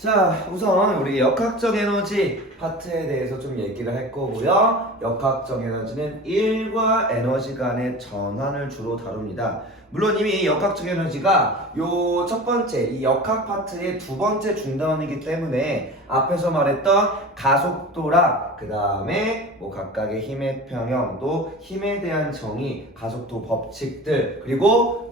자, 우선 우리 역학적 에너지 파트에 대해서 좀 얘기를 할 거고요. 역학적 에너지는 1과 에너지 간의 전환을 주로 다룹니다. 물론 이미 역학적 에너지가 요 첫 번째, 이 역학 파트의 두 번째 중단원이기 때문에 앞에서 말했던 가속도랑 그 다음에 뭐 각각의 힘의 평형, 또 힘에 대한 정의, 가속도 법칙들, 그리고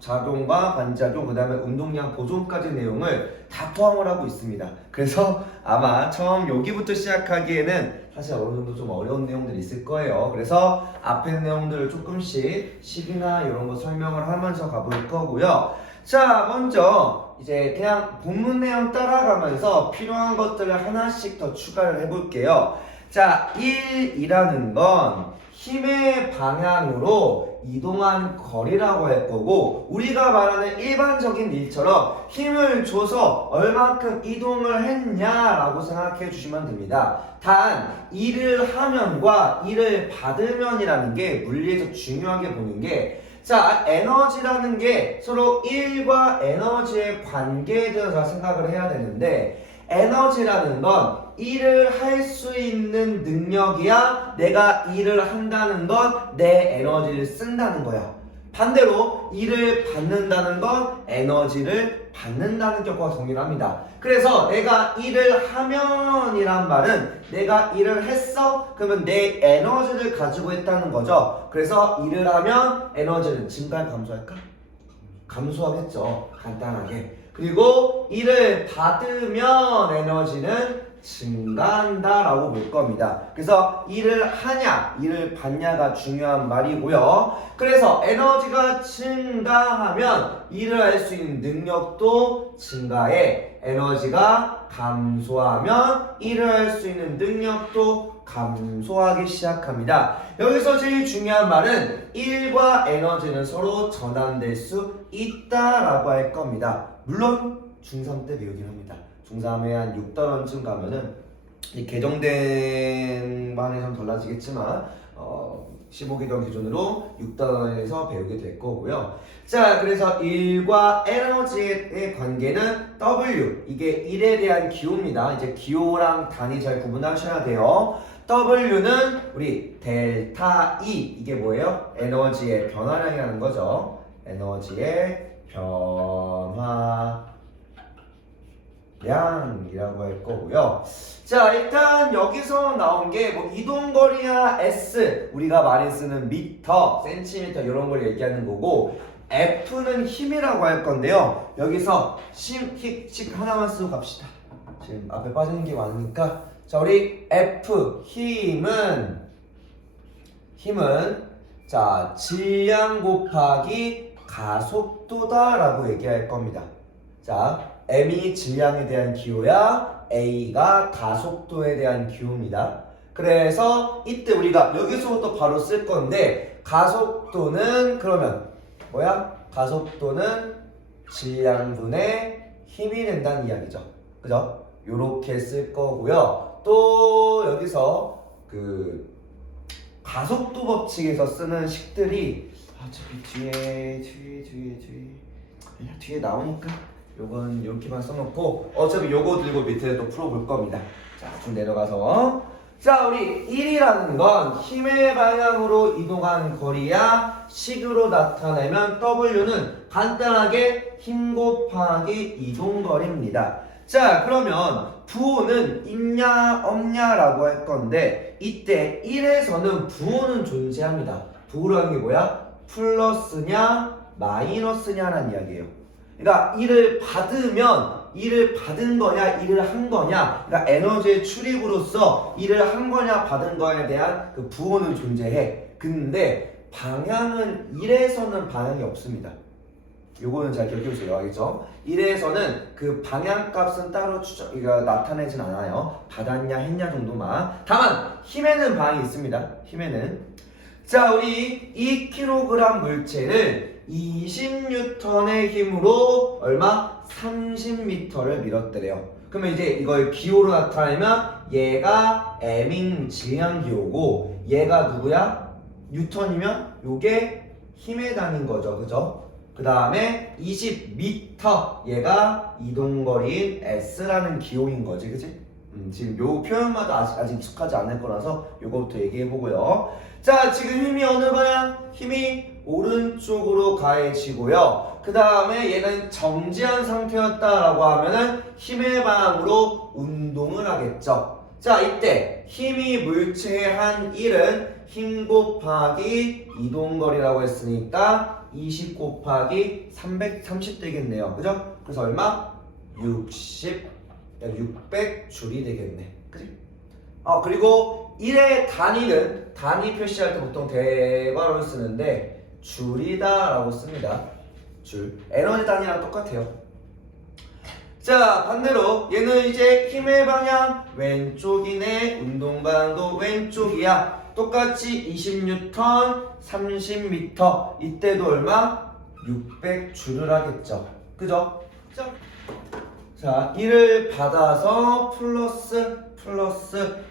작용과 반작용, 그 다음에 운동량 보존까지 내용을 다 포함을 하고 있습니다. 그래서 아마 처음 여기부터 시작하기에는 사실 어느 정도 좀 어려운 내용들이 있을 거예요. 그래서 앞에 내용들을 조금씩 식이나 이런 거 설명을 하면서 가볼 거고요. 자, 먼저 이제 그냥 본문 내용 따라가면서 필요한 것들을 하나씩 더 추가를 해볼게요. 자, 1이라는 건 힘의 방향으로 이동한 거리라고 할 거고, 우리가 말하는 일반적인 일처럼 힘을 줘서 얼만큼 이동을 했냐라고 생각해 주시면 됩니다. 단 일을 하면과 일을 받으면이라는 게 물리에서 중요하게 보는 게, 자, 에너지라는 게 서로 1과 에너지의 관계에 대해서 생각을 해야 되는데, 에너지라는 건 일을 할 수 있는 능력이야. 내가 일을 한다는 건 내 에너지를 쓴다는 거야. 반대로 일을 받는다는 건 에너지를 받는다는 것과 동일합니다. 그래서 내가 일을 하면이란 말은 내가 일을 했어? 그러면 내 에너지를 가지고 있다는 거죠. 그래서 일을 하면 에너지는 증가할까 감소할까? 감소하겠죠. 간단하게. 그리고 일을 받으면 에너지는 증가한다 라고 볼 겁니다. 그래서 일을 하냐, 일을 받냐가 중요한 말이고요. 그래서 에너지가 증가하면 일을 할 수 있는 능력도 증가해. 에너지가 감소하면 일을 할 수 있는 능력도 감소하기 시작합니다. 여기서 제일 중요한 말은 1과 에너지는 서로 전환될 수 있다라고 할 겁니다. 물론 중3 때 배우긴 합니다. 중3에 한 6단원쯤 가면은 이 개정된 반에선 달라지겠지만 15기던 기준으로 6단원에서 배우게 될 거고요. 자, 그래서 1과 에너지의 관계는 W, 이게 1에 대한 기호입니다. 이제 기호랑 단위 잘 구분하셔야 돼요. W는 우리 델타 E, 이게 뭐예요? 에너지의 변화량이라는 거죠. 에너지의 변화량이라고 할 거고요. 자, 일단 여기서 나온 게 뭐 이동거리야 S, 우리가 많이 쓰는 미터, 센티미터 이런 걸 얘기하는 거고, F는 힘이라고 할 건데요. 여기서 씩 하나만 쓰고 갑시다. 지금 앞에 빠지는 게 많으니까. 자, 우리 F 힘은 자, 질량 곱하기 가속도다라고 얘기할 겁니다. 자, M이 질량에 대한 기호야, A가 가속도에 대한 기호입니다. 그래서 이때 우리가 여기서부터 바로 쓸 건데, 가속도는 그러면 뭐야? 가속도는 질량분의 힘이 된다는 이야기죠. 그죠? 요렇게 쓸 거고요. 또 여기서 그 가속도 법칙에서 쓰는 식들이 어차피 뒤에 나오니까 요건 이렇게만 써놓고, 어차피 요거 들고 밑에 또 풀어볼 겁니다. 자, 좀 내려가서, 자, 우리 1이라는 건 힘의 방향으로 이동한 거리야 식으로 나타내면 W는 간단하게 힘 곱하기 이동거리입니다. 자, 그러면 부호는 있냐 없냐라고 할 건데, 이때 1에서는 부호는 존재합니다. 부호라는 게 뭐야? 플러스냐 마이너스냐라는 이야기예요. 그러니까 일을 받으면 일을 받은 거냐 일을 한 거냐, 그러니까 에너지의 출입으로서 일을 한 거냐 받은 거에 대한 그 부호는 존재해. 근데 방향은 1에서는 방향이 없습니다. 요거는 잘 기억해 주세요. 알겠죠? 1에서는 그 방향값은 따로 나타내진 않아요. 받았냐 했냐 정도만. 다만 힘에는 방향이 있습니다. 힘에는. 자, 우리 2kg 물체를 20N의 힘으로 얼마? 30m를 밀었대요. 그러면 이제 이걸 기호로 나타내면 얘가 M인 질량 기호고, 얘가 누구야? 뉴턴이면 요게 힘의 단위인 거죠. 그죠? 그 다음에 20m 얘가 이동거리인 S라는 기호인 거지, 그치? 지금 요 표현마다 아직 익숙하지 않을 거라서 요거부터 얘기해 보고요. 자, 지금 힘이 어느 방향? 힘이 오른쪽으로 가해지고요. 그 다음에 얘는 정지한 상태였다라고 하면은 힘의 방향으로 운동을 하겠죠. 자, 이때 힘이 물체의 한 1은 힘 곱하기 이동거리라고 했으니까 20 곱하기 330 되겠네요. 그죠? 그래서 얼마? 600줄이 되겠네. 그치? 그리고 1의 단위는 단위 표시할 때 보통 대괄호를 쓰는데 줄이다 라고 씁니다. 줄. 에너지 단위랑 똑같아요. 자, 반대로 얘는 이제 힘의 방향 왼쪽이네. 운동 방향도 왼쪽이야. 똑같이 20N 30m. 이때도 얼마? 600줄을 하겠죠. 그죠? 자, 이를 받아서 플러스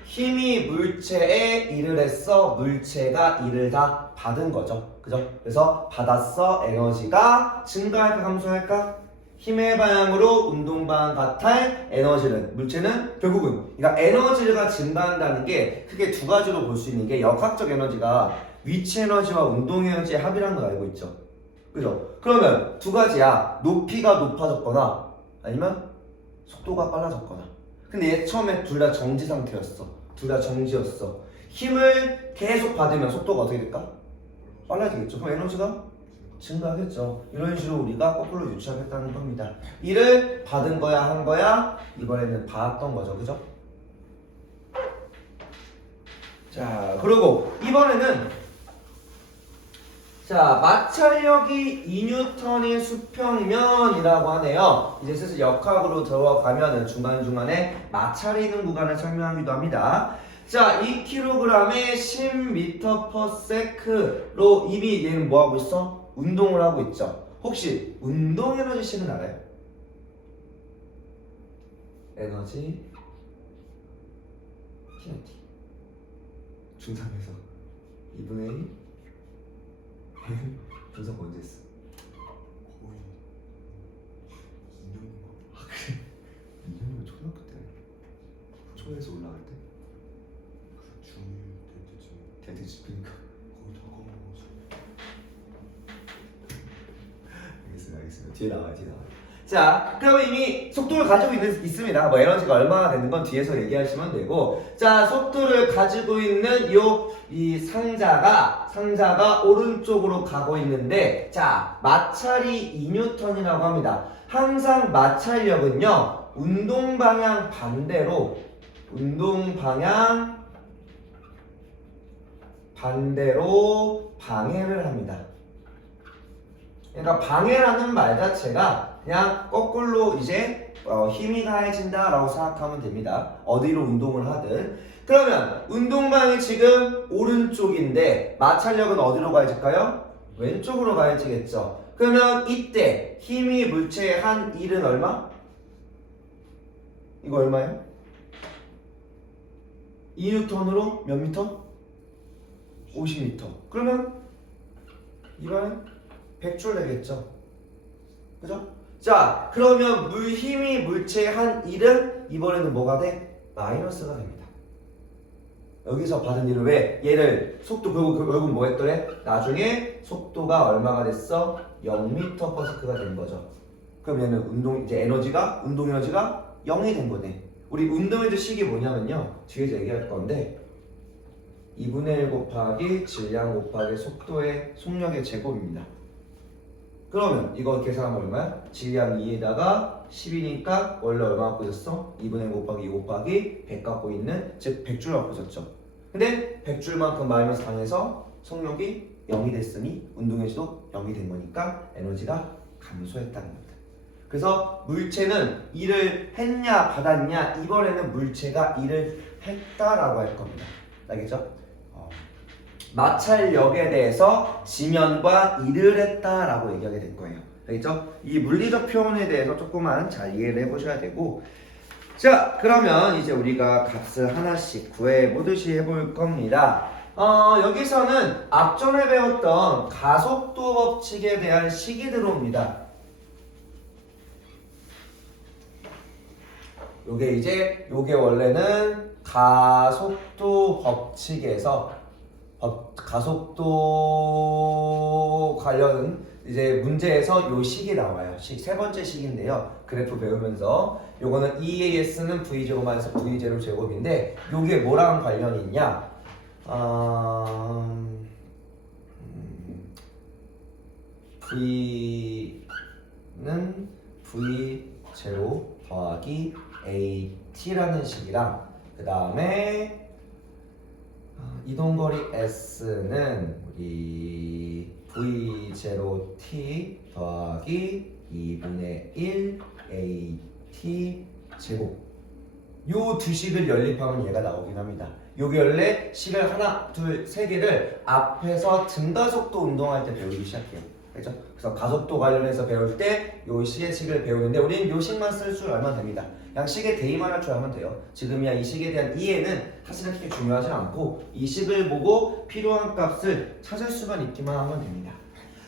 힘이 물체에 일을 했어. 물체가 일을 다 받은 거죠. 그죠? 그래서 받았어. 에너지가 증가할까 감소할까? 힘의 방향으로 운동 방향 같아. 에너지는 물체는 결국은 그러니까 에너지가 증가한다는 게 크게 두 가지로 볼 수 있는 게 역학적 에너지가 위치 에너지와 운동 에너지의 합이라는 걸 알고 있죠. 그죠? 그러면 두 가지야. 높이가 높아졌거나 아니면 속도가 빨라졌거나. 근데 얘 처음에 둘 다 정지 상태였어. 둘 다 정지였어. 힘을 계속 받으면 속도가 어떻게 될까? 빨라지겠죠. 그럼 에너지가 증가하겠죠. 이런 식으로 우리가 거꾸로 유추하겠다는 겁니다. 이를 받은 거야 한 거야? 이번에는 받았던 거죠. 그죠? 자, 그리고 이번에는 자, 마찰력이 2N인 수평면이라고 하네요. 이제 슬슬 역학으로 들어가면은 중간중간에 마찰이 있는 구간을 설명하기도 합니다. 자, 2kg에 10m/s로 이미 얘는 뭐 하고 있어? 운동을 하고 있죠. 혹시 운동 에너지 C는 알아요? 에너지 키네틱 중3에서 2분의 1 분석 언제 했어? 거의 2년 그래? 2년이면 초등학교 때 초에서 올라갈 때? 중1 될 때쯤에 대체 그러니까 거의 다 까먹어서. 알겠습니다. 뒤에 나와요. 자, 그러면 이미 속도를 가지고 있습니다. 뭐 에너지가 얼마나 되는 건 뒤에서 얘기하시면 되고, 자, 속도를 가지고 있는 이 상자가 오른쪽으로 가고 있는데, 자, 마찰이 2N이라고 합니다. 항상 마찰력은요, 운동 방향 반대로 방해를 합니다. 그러니까 방해라는 말 자체가 그냥 거꾸로 이제 힘이 가해진다 라고 생각하면 됩니다. 어디로 운동을 하든. 그러면 운동 방향이 지금 오른쪽인데 마찰력은 어디로 가해질까요? 왼쪽으로 가해지겠죠. 그러면 이때 힘이 물체의 한 1은 얼마? 이거 얼마예요? 2N으로 몇 미터? 50m. 그러면 이번엔 100줄 되겠죠. 그죠? 자, 그러면 힘이 물체의 한 1은 이번에는 뭐가 돼? 마이너스가 됩니다. 여기서 받은 일을 왜? 얘를 속도 결국 뭐 했더래? 나중에 속도가 얼마가 됐어? 0m/s가 된 거죠. 그럼 얘는 운동 에너지가 0이 된 거네. 우리 운동 에너지 식이 뭐냐면요. 뒤에서 얘기할 건데 2분의 1 곱하기 질량 곱하기 속력의 제곱입니다. 그러면 이거 계산하면 얼마야? 질량 2에다가 10이니까 원래 얼마 갖고 있었어? 2분의 1 곱하기 2 곱하기 100 갖고 있는, 즉 100줄 갖고 있었죠. 근데 100줄만큼 마이너스 당해서 속력이 0이 됐으니 운동에서도 0이 된 거니까 에너지가 감소했다는 겁니다. 그래서 물체는 일을 했냐 받았냐, 이번에는 물체가 일을 했다라고 할 겁니다. 알겠죠? 마찰력에 대해서 지면과 일을 했다라고 얘기하게 될 거예요. 알겠죠? 이 물리적 표현에 대해서 조금만 잘 이해를 해보셔야 되고, 자, 그러면 이제 우리가 값을 하나씩 구해보듯이 해볼 겁니다. 여기서는 앞전에 배웠던 가속도 법칙에 대한 식이 들어옵니다. 요게 원래는 가속도 법칙에서 가속도 관련 이제 문제에서 요 식이 나와요. 세 번째 식인데요. 그래프 배우면서 요거는 EAS는 V 제곱 마이너스 V 제곱 제곱인데 요게 뭐랑 관련이 있냐? V는 V 제곱 더하기 AT라는 식이랑 그 다음에 이동거리 S는 우리 V0T 더하기 2분의 1 AT 제곱 요 두 식을 연립하면 얘가 나오긴 합니다. 요게 원래 식을 하나, 둘, 세 개를 앞에서 등가속도 운동할 때 배우기 시작해요. 그렇죠? 그래서 가속도 관련해서 배울 때 요 식의 식을 배우는데 우리는 요 식만 쓸 줄 알면 됩니다. 그냥 식의 대입만 할 줄 알면 돼요. 지금이야 이 식에 대한 이해는 사실은 그렇게 중요하지 않고 이 식을 보고 필요한 값을 찾을 수만 있기만 하면 됩니다.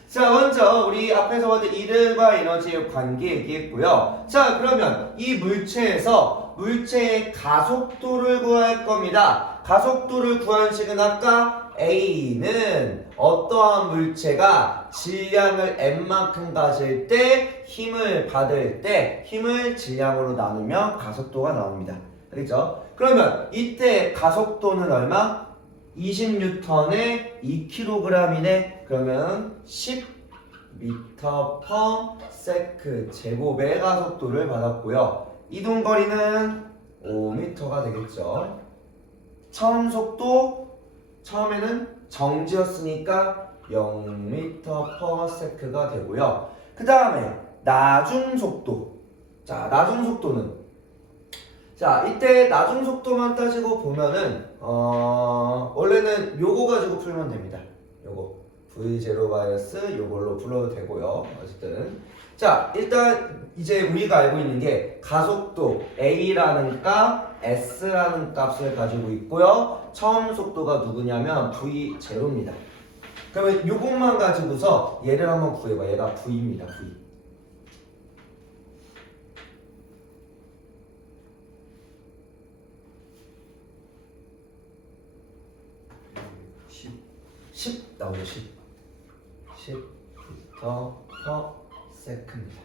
자, 먼저 우리 앞에서 봤던 이들과 에너지의 관계 얘기했고요. 자, 그러면 이 물체에서 물체의 가속도를 구할 겁니다. 가속도를 구하는 식은 아까 A는 어떠한 물체가 질량을 M만큼 가질 때 힘을 받을 때 힘을 질량으로 나누면 가속도가 나옵니다. 그렇죠? 그러면 이때 가속도는 얼마? 20N에 2kg이네. 그러면 10m/s 제곱의 가속도를 받았고요. 이동거리는 5m가 되겠죠. 처음 속도 처음에는 정지였으니까 0m/s가 되고요. 그 다음에 나중 속도. 자, 나중 속도는 자, 이때 나중 속도만 따지고 보면은 원래는 요거 가지고 풀면 됩니다. 요거 V0 마이너스 요걸로 풀어도 되고요. 어쨌든 자, 일단 이제 우리가 알고 있는 게 가속도 A라는 값, S라는 값을 가지고 있고요. 처음 속도가 누구냐면 V0입니다. 그러면 요것만 가지고서 얘를 한번 구해봐. 얘가 V입니다. V. 10 나오죠. 10m/s입니다.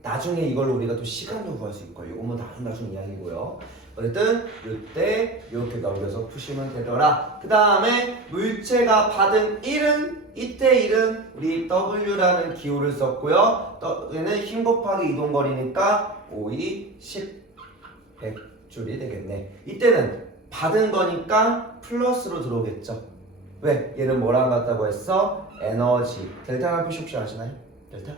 나중에 이걸로 우리가 또 시간도 구할 수 있고요. 이거는 나중 이야기고요. 어쨌든 이때 이렇게 넘겨서 푸시면 되더라. 그 다음에 물체가 받은 1은 이때 1은 우리 W라는 기호를 썼고요. 얘는 힘 곱하기 이동거리니까 5, 2, 10, 100줄이 되겠네. 이때는 받은 거니까 플러스로 들어오겠죠. 왜? 얘는 뭐랑 같다고 했어? 에너지. 델타란 표시 혹시 아시나요? 델타?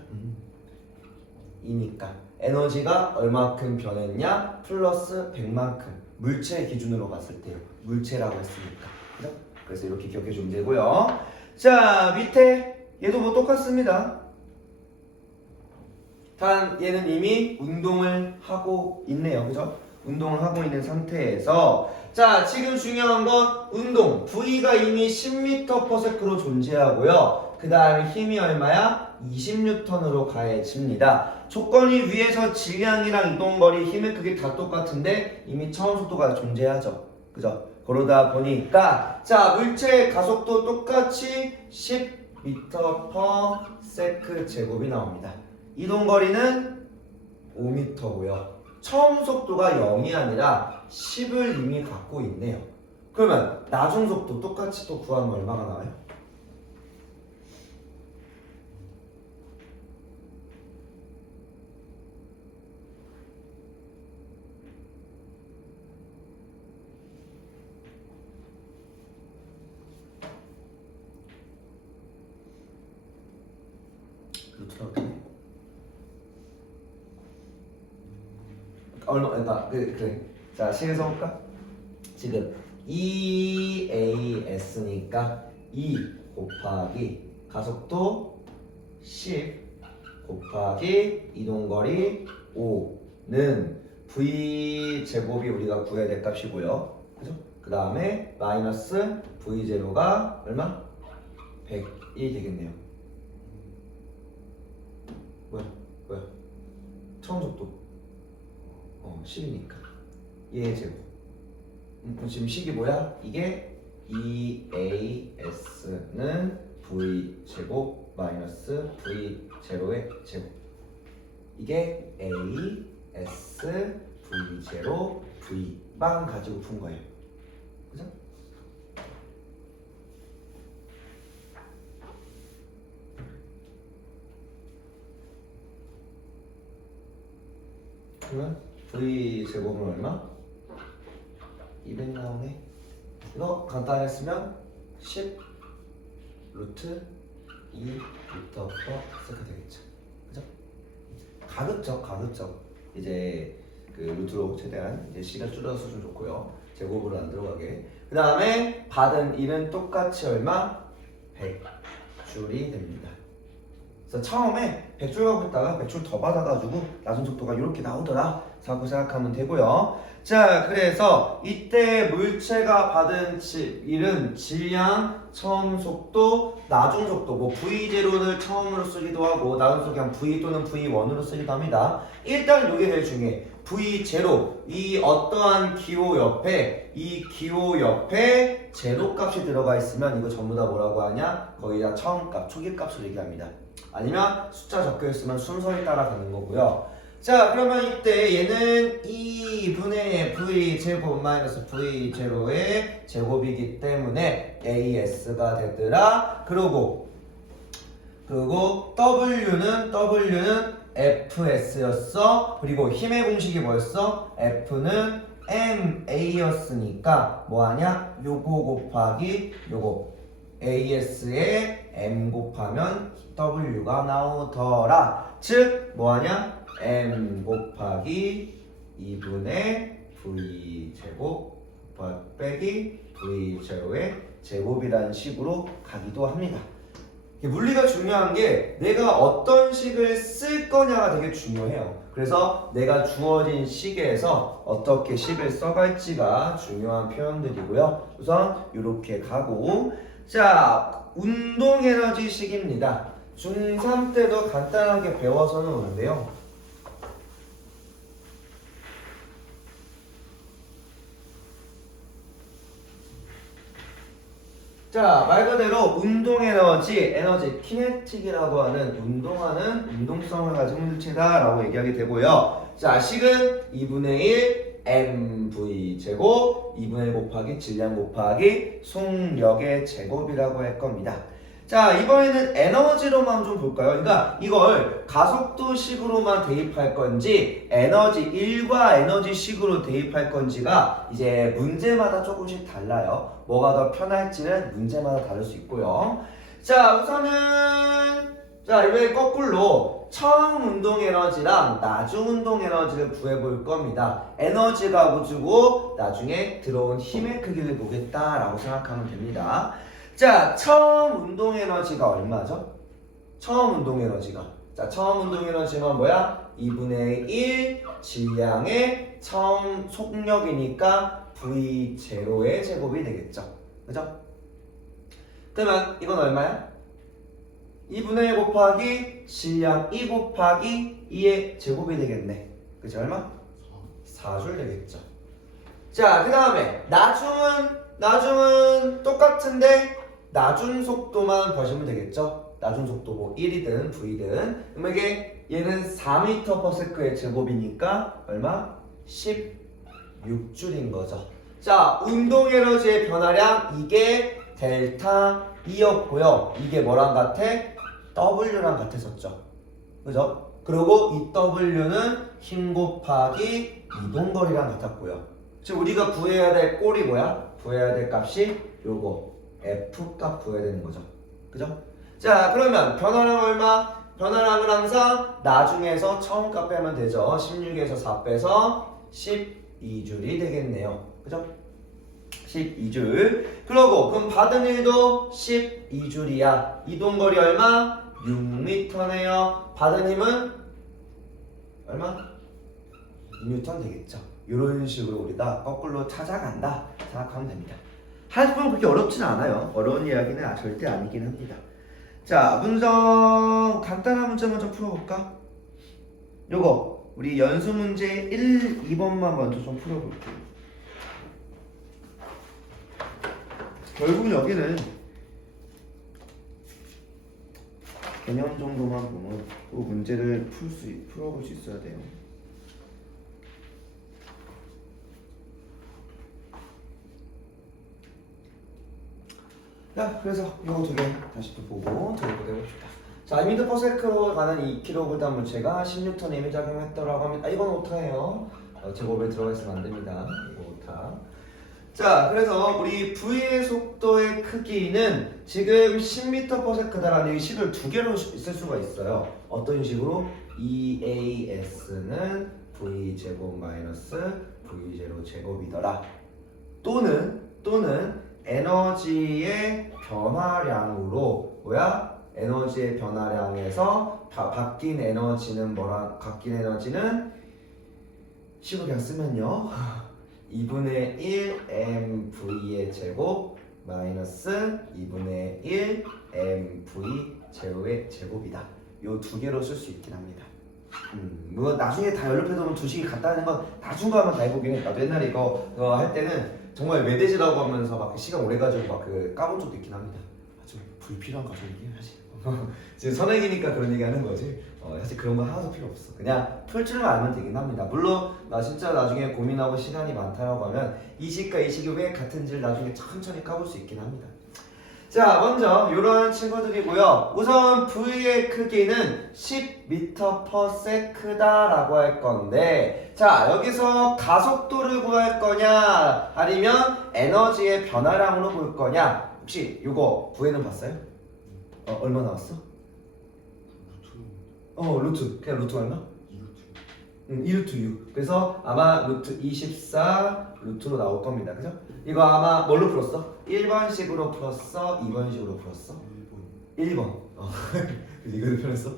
이니까 에너지가 얼마큼 변했냐? 플러스 100만큼. 물체 기준으로 봤을 때요. 물체라고 했으니까. 그죠? 그래서 이렇게 기억해 주면 되고요. 자, 밑에 얘도 뭐 똑같습니다. 단 얘는 이미 운동을 하고 있네요. 그죠? 운동을 하고 있는 상태에서 자, 지금 중요한 건 운동 V가 이미 10m/s로 존재하고요. 그 다음에 힘이 얼마야? 20N으로 가해집니다. 조건이 위에서 질량이랑 이동거리 힘의 크기 다 똑같은데 이미 처음 속도가 존재하죠. 그죠? 그러다 보니까 자, 물체의 가속도 똑같이 10m/s 제곱이 나옵니다. 이동거리는 5m고요. 처음 속도가 0이 아니라 10을 이미 갖고 있네요. 그러면 나중 속도 똑같이 또 구하면 얼마가 나와요? 루트라고 얼마? 그러니까 그래. 자, 시에서 볼까? 지금 EAS니까 2 곱하기 가속도 10 곱하기 이동거리 5는 V 제곱이 우리가 구해야 될 값이고요. 그죠? 그 다음에 마이너스 V0가 얼마? 100이 되겠네요. 뭐야? 처음 속도 10이니까 얘의 제곱. 그럼 지금 식이 뭐야? 이게 2AS는 V제곱 마이너스 V0의 제곱. 이게 AS V0 V만 가지고 푼 거예요. 그죠? 그러면 V제곱은 얼마? 200 나오네. 이거 간단히 쓰면 10 루트 2 루트 어퍼 세트 되겠죠. 그죠? 가급적 이제 그 루트로 최대한 이제 시간 줄여서 좀 좋고요. 제곱으로 안 들어가게. 그 다음에 받은 1은 똑같이 얼마? 100줄이 됩니다. 그래서 처음에 100줄 가고 있다가 100줄 더 받아가지고 나중 속도가 이렇게 나오더라 라고 생각하면 되고요. 자, 그래서 이때 물체가 받은 1은 질량, 처음 속도, 나중 속도, 뭐 V0를 처음으로 쓰기도 하고 나중 속도 그냥 V 또는 V1으로 쓰기도 합니다. 일단 이게 제일 중요해. V0, 이 어떠한 기호 옆에 이 기호 옆에 제로 값이 들어가 있으면 이거 전부 다 뭐라고 하냐? 거의 다 처음 값, 초기 값을 얘기합니다. 아니면 숫자 적혀 있으면 순서에 따라 가는 거고요. 자, 그러면 이때 얘는 2분의 V제곱 마이너스 V0의 제곱이기 때문에 AS가 되더라. 그리고 W는 FS였어. 그리고 힘의 공식이 뭐였어? F는 MA였으니까 뭐하냐? 요거 곱하기 요거 AS에 M 곱하면 W가 나오더라. 즉 뭐하냐? M 곱하기 2분의 V제곱 빼기 V0의 제곱이라는 식으로 가기도 합니다. 물리가 중요한 게 내가 어떤 식을 쓸 거냐가 되게 중요해요. 그래서 내가 주어진 식에서 어떻게 식을 써갈지가 중요한 표현들이고요. 우선 이렇게 가고, 자, 운동 에너지 식입니다. 중3 때도 간단하게 배워서는 오는데요. 자, 말 그대로 운동 에너지 키네틱이라고 하는 운동하는 운동성을 가진 물체다라고 얘기하게 되고요. 자, 식은 2분의 1 mv 제곱 2분의 1 곱하기 질량 곱하기 속력의 제곱이라고 할 겁니다. 자, 이번에는 에너지로만 좀 볼까요? 그러니까 이걸 가속도식으로만 대입할 건지 에너지 1과 에너지식으로 대입할 건지가 이제 문제마다 조금씩 달라요. 뭐가 더 편할지는 문제마다 다를 수 있고요. 자, 우선은 이번에 거꾸로 처음 운동 에너지랑 나중 운동 에너지를 구해볼 겁니다. 에너지가 무주고 나중에 들어온 힘의 크기를 보겠다라고 생각하면 됩니다. 자, 처음 운동 에너지가 얼마죠? 처음 운동 에너지가. 자, 처음 운동 에너지는 뭐야? 2분의 1 질량의 처음 속력이니까 V0의 제곱이 되겠죠. 그죠? 그러면 이건 얼마야? 2분의 1 곱하기 질량 2 곱하기 2의 제곱이 되겠네. 그치? 얼마? 4줄 되겠죠. 자, 그 다음에 나중은 똑같은데 나중 속도만 보시면 되겠죠. 나중 속도 뭐 1이든 V든. 그럼 이게 얘는 4m/s의 제곱이니까 얼마? 16줄인 거죠. 자, 운동 에너지의 변화량 이게 델타 E였고요. 이게 뭐랑 같아? W랑 같았었죠. 그죠? 그리고 이 W는 힘 곱하기 이동거리랑 같았고요. 지금 우리가 구해야 될 꼴이 뭐야? 구해야 될 값이 요거 F 값 구해야 되는 거죠. 그죠? 자, 그러면 변화량 얼마? 변화량은 항상 나중에서 처음 값 빼면 되죠. 16에서 4 빼서 12줄이 되겠네요. 그죠? 12줄. 그러고 그럼 받은 일도 12줄이야. 이동거리 얼마? 6m네요. 받은 힘은 얼마? 2뉴턴 되겠죠. 이런 식으로 우리가 거꾸로 찾아간다 생각하면 됩니다. 하지만 그렇게 어렵진 않아요. 어려운 이야기는 절대 아니긴 합니다. 자, 문정 간단한 문제 먼저 풀어볼까? 요거 우리 연수 문제 1, 2번만 먼저 좀 풀어볼게요. 결국 여기는 개념 정도만 보면 또 문제를 풀어볼 수 있어야 돼요. 자, 그래서 이거 두 개 다시 또 보고 해봅시다. 자, 미터/세컨에 가는 2kg 물체가 10N의 힘을 작용했다라고 합니다. 이건 오타예요. 제곱에 들어가 있으면 안 됩니다. 이거 오타. 자, 그래서 우리 V의 속도의 크기는 지금 10m/s라는 이 식을 두 개로 쓸 수가 있어요. 어떤 식으로? EAS는 V제곱 마이너스 V0 제곱이더라. 또는 에너지의 변화량으로 에너지의 변화량에서 바뀐 에너지는 바뀐 에너지는 식을 그냥 쓰면요 2분의 1 mv의 제곱 마이너스 2분의 1 mv 제로의 제곱이다. 요 두 개로 쓸 수 있긴 합니다. 뭐 나중에 다 연립해두면 두 식이 같다는 건 나중 가면 다 해보긴 해. 나도 옛날에 이거 할 때는 정말 외대지라고 하면서 막 시간 오래 가지고 막 까본 적도 있긴 합니다. 좀 불필요한 과정이긴 사실. 지금 선행이니까 그런 얘기 하는 거지. 사실 그런 거 하나도 필요 없어. 그냥 풀 줄만 알면 되긴 합니다. 물론 나 진짜 나중에 고민하고 시간이 많다라고 하면 이 식과 이 식이 왜 같은지를 나중에 천천히 까볼 수 있긴 합니다. 자, 먼저 이런 친구들이고요. 우선 V의 크기는 10m/s라고 할 건데, 자, 여기서 가속도를 구할 거냐 아니면 에너지의 변화량으로 볼 거냐. 혹시 이거 V는 봤어요? 얼마 나왔어? 루트. 그냥 루트 얼마? 2루트 6. 그래서 아마 루트 24 루트로 나올 겁니다. 그죠? 이거 아마 뭘로 풀었어? 1번식으로 풀었어? 2번식으로 풀었어? 1번. 이거를 풀었어?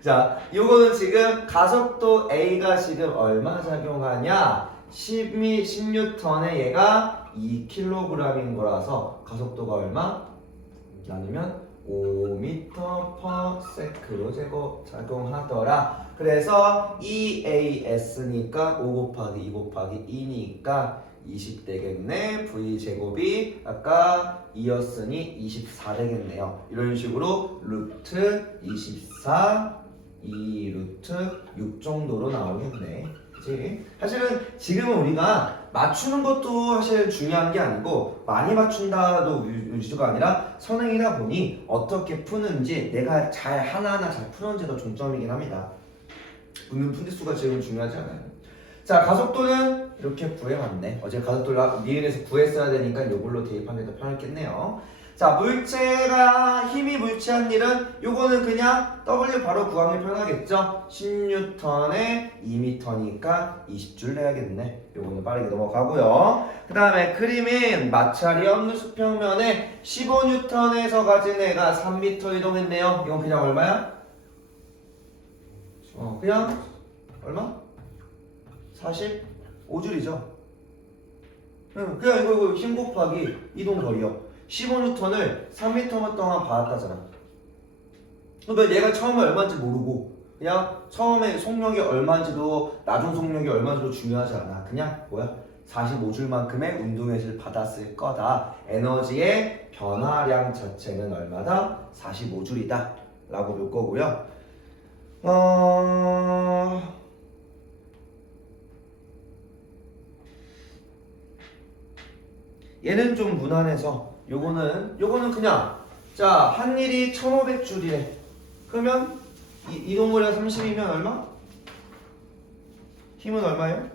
자, 요거는 지금 가속도 A가 지금 얼마 작용하냐? 10N에 얘가 2kg인 거라서 가속도가 얼마? 나누면 5m/s로 작용하더라. 그래서 EAS니까 5 곱하기 2 곱하기 2니까 20 되겠네. V제곱이 아까 2였으니 24 되겠네요. 이런 식으로 루트 24, 2 루트 6 정도로 나오겠네. 그치? 사실은 지금은 우리가 맞추는 것도 사실 중요한 게 아니고 많이 맞춘다도 위주가 아니라 선행이다 보니 어떻게 푸는지 내가 하나하나 잘 푸는지도 중점이긴 합니다. 붙는 푼지수가 지금 중요하지 않아요. 자, 가속도는 이렇게 구해왔네. 어제 가속도를 니은에서 구했어야 되니까 이걸로 대입하는 게 더 편했겠네요. 자, 물체가 힘이 물체한 일은 요거는 그냥 W 바로 구하면 편하겠죠. 10N에 2m니까 20줄 내야겠네. 요거는 빠르게 넘어가고요. 그 다음에 그림인 마찰이 없는 수평면에 15N에서 가진 애가 3m 이동했네요. 이건 그냥 얼마야? 그냥 얼마? 45줄이죠. 그냥 이거 힘 곱하기 이동 거리요. 15N을 3m 동안 받았다잖아. 그러니까 얘가 처음에 얼마인지 모르고 그냥 처음에 속력이 얼마인지도 나중 속력이 얼마인지도 중요하지 않아. 그냥 45줄만큼의 운동회를 받았을 거다. 에너지의 변화량 자체는 얼마다? 45줄이다 라고 볼 거고요. 얘는 좀 무난해서 요거는 그냥 자, 한 일이 1500줄이래. 그러면 이동거리가 30이면 얼마? 힘은 얼마예요?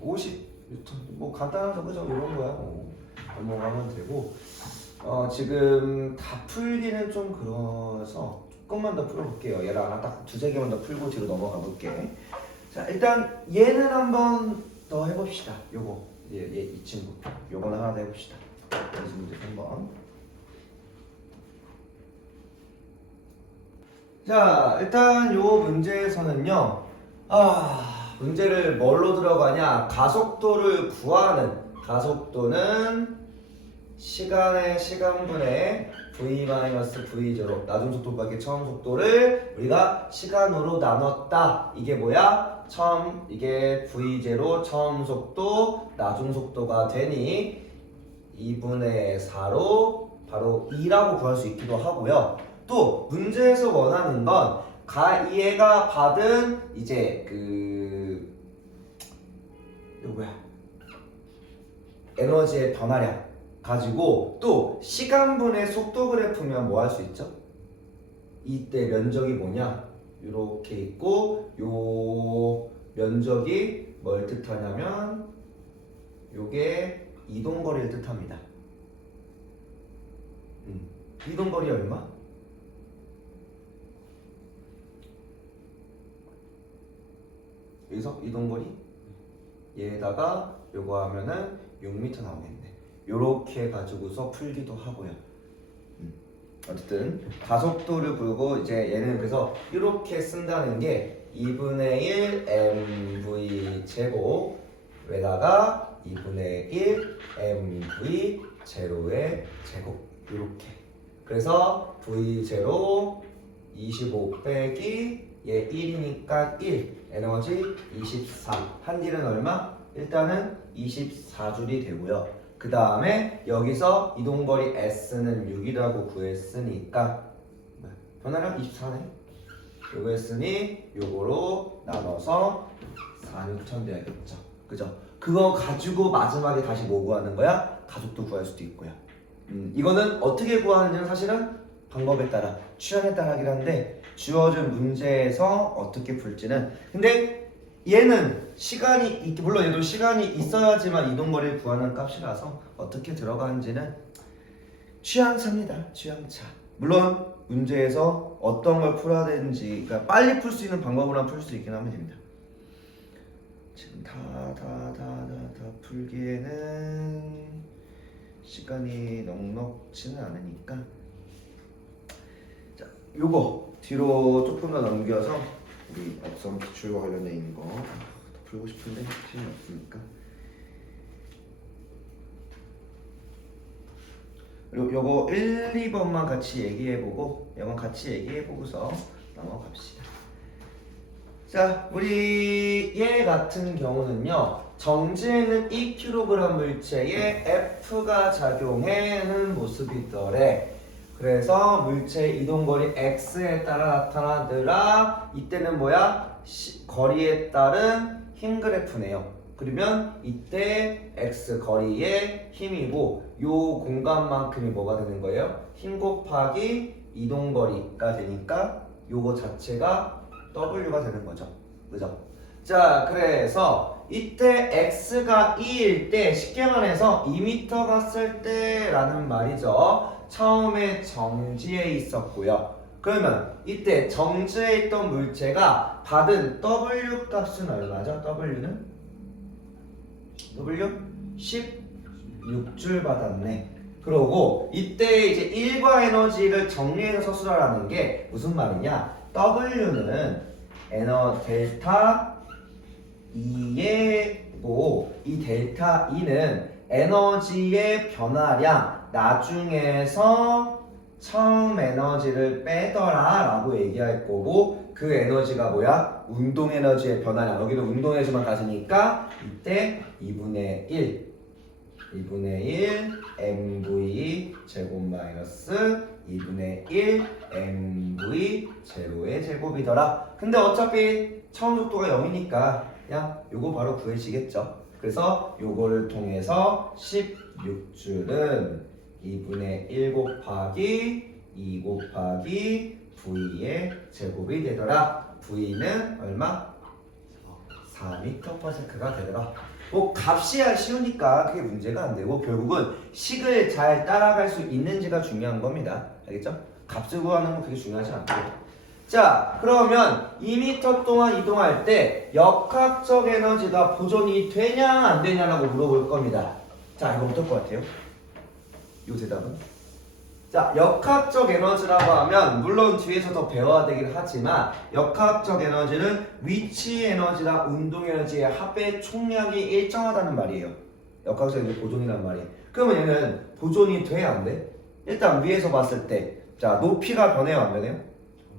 50 뉴턴. 뭐 간단하죠, 그죠? 이런 거야. 넘어가면 되고. 지금 다 풀기는 좀 그래서 조금만 더 풀어볼게요. 얘를 하나 딱 두세 개만 더 풀고 뒤로 넘어가 볼게. 자, 일단 얘는 한번 더 해봅시다. 요거 이 친구 요거는 하나 더 해봅시다. 연습 문제 3번. 자, 일단 요 문제에서는요 문제를 뭘로 들어가냐? 가속도를 구하는. 가속도는 시간의 시간분의 v-v0 나중속도 곱하기 처음속도를 우리가 시간으로 나눴다. 이게 뭐야? 이게 v0 처음속도 나중속도가 되니 2분의 4로 바로 2라고 구할 수 있기도 하고요. 또 문제에서 원하는 건 얘가 받은 이제 요거야 에너지의 변화량 가지고 또 시간분의 속도 그래프면 뭐 할 수 있죠? 이때 면적이 뭐냐? 이렇게 있고 요 면적이 뭘 뜻하냐면 요게 이동거리를 뜻합니다. 이동거리 얼마? 여기서 이동거리 얘에다가 요거 하면은 6m 나오겠네. 요렇게 가지고서 풀기도 하고요. 어쨌든 가속도를 부르고 이제 얘는 그래서 이렇게 쓴다는 게 2분의 1 mv 제곱에다가 2분의 1 mv 제로의 제곱 이렇게. 그래서 v0 25 빼기 얘 1이니까 1 에너지 24 한 딜은 얼마? 일단은 24줄이 되고요. 그 다음에 여기서 이동거리 S는 6이라고 구했으니까 변화량 24네. 요거 했으니 요거로 나눠서 4N 돼야겠죠. 그죠? 그거 가지고 마지막에 다시 뭐 구하는 거야? 가속도 구할 수도 있고요. 이거는 어떻게 구하는지는 사실은 방법에 따라 취향에 따라 하긴 한데 주어진 문제에서 어떻게 풀지는 근데 얘는 시간이 물론 얘도 시간이 있어야지만 이동거리를 구하는 값이라서 어떻게 들어가는지는 취향차입니다. 취향차. 물론 문제에서 어떤 걸 풀어야 되는지 그러니까 빨리 풀 수 있는 방법으로 풀 수 있긴 하면 됩니다. 지금 다 풀기에는 시간이 넉넉치는 않으니까 자, 요거 뒤로 조금 더 넘겨서 우리 악성 기출과 관련돼 있는 거 더 풀고 싶은데 시간이 없으니까 그리고 요거 1, 2번만 같이 얘기해보고 이건 같이 얘기해보고서 넘어갑시다. 자, 우리 얘 같은 경우는요 정지에는 2kg 물체에 F가 작용하는 모습이더래. 그래서 물체의 이동거리 x에 따라 나타나더라. 이때는 뭐야? 거리에 따른 힘 그래프네요. 그러면 이때 x 거리의 힘이고 요 공간만큼이 뭐가 되는 거예요? 힘 곱하기 이동거리가 되니까 요거 자체가 w가 되는 거죠. 그죠? 자, 그래서 이때 x가 2일 때 쉽게 말해서 2m 갔을 때라는 말이죠. 처음에 정지에 있었고요. 그러면 이때 정지에 있던 물체가 받은 W 값은 얼마죠? W는? W? 16줄 받았네. 그러고 이때 이제 1과 에너지를 정리해서 서술하라는 게 무슨 말이냐? W는 델타 2고 이 델타 2는 에너지의 변화량 나중에서 처음 에너지를 빼더라 라고 얘기할 거고 그 에너지가 뭐야? 운동 에너지의 변화량. 여기는 운동 에너지만 가지니까 이때 2분의 1 mv 제곱 마이너스 2분의 1 mv 제로의 제곱이더라. 근데 어차피 처음 속도가 0이니까 그냥 요거 바로 구해지겠죠. 그래서 요거를 통해서 16줄은 2분의 1 곱하기 2 곱하기 v의 제곱이 되더라. v는 얼마? 4m/s가 되더라. 뭐 값이 쉬우니까 그게 문제가 안 되고 결국은 식을 잘 따라갈 수 있는지가 중요한 겁니다. 알겠죠? 값을 구하는 건 그게 중요하지 않고. 자, 그러면 2m 동안 이동할 때 역학적 에너지가 보존이 되냐 안 되냐라고 물어볼 겁니다. 자, 이거 어떨 것 같아요? 이 대답은? 자, 역학적 에너지라고 하면 물론 뒤에서 더 배워야 되긴 하지만 역학적 에너지는 위치 에너지랑 운동 에너지의 합의 총량이 일정하다는 말이에요. 역학적 에너지 보존이란 말이. 그러면 얘는 보존이 돼, 안 돼? 일단 위에서 봤을 때, 자, 높이가 변해요, 안 변해요?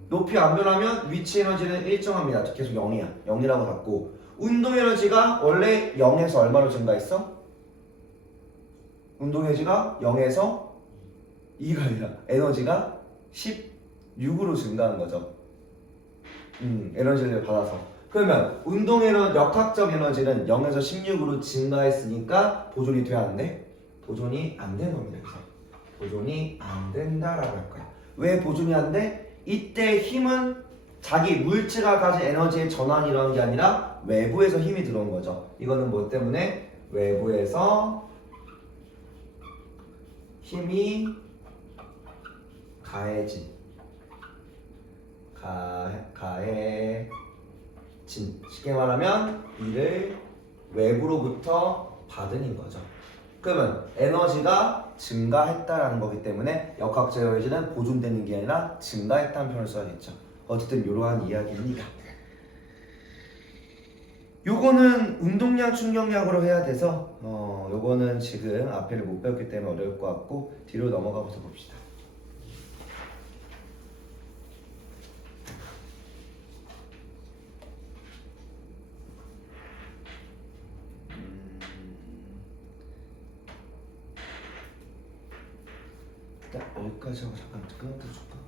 높이 안 변하면 위치 에너지는 일정합니다. 계속 0이야. 0이라고 갖고 운동 에너지가 원래 0에서 얼마로 증가했어? 운동 에너지가 0에서 2가 아니라 에너지가 16으로 증가하는 거죠. 에너지를 받아서. 그러면 운동 에너지, 역학적 에너지는 0에서 16으로 증가했으니까 보존이 돼야 안 돼? 보존이 안 되는 겁니다. 그래서 보존이 안 된다라고 할 거야. 왜 보존이 안 돼? 이때 힘은 자기 물체가 가진 에너지의 전환이 일어난 게 아니라 외부에서 힘이 들어온 거죠. 이거는 뭐 때문에? 외부에서 힘이 가해진 쉽게 말하면 이를 외부로부터 받은인 거죠. 그러면 에너지가 증가했다라는 거기 때문에 역학적 에너지는 보존되는 게 아니라 증가했다는 표현을 써야겠죠. 어쨌든 이러한 이야기입니다. 요거는 운동량 충격량으로 해야 돼서 요거는 지금 앞에를 못 배웠기 때문에 어려울 것 같고 뒤로 넘어가서 봅시다. 자, 여기까지 하고 잠깐 끊어줄까?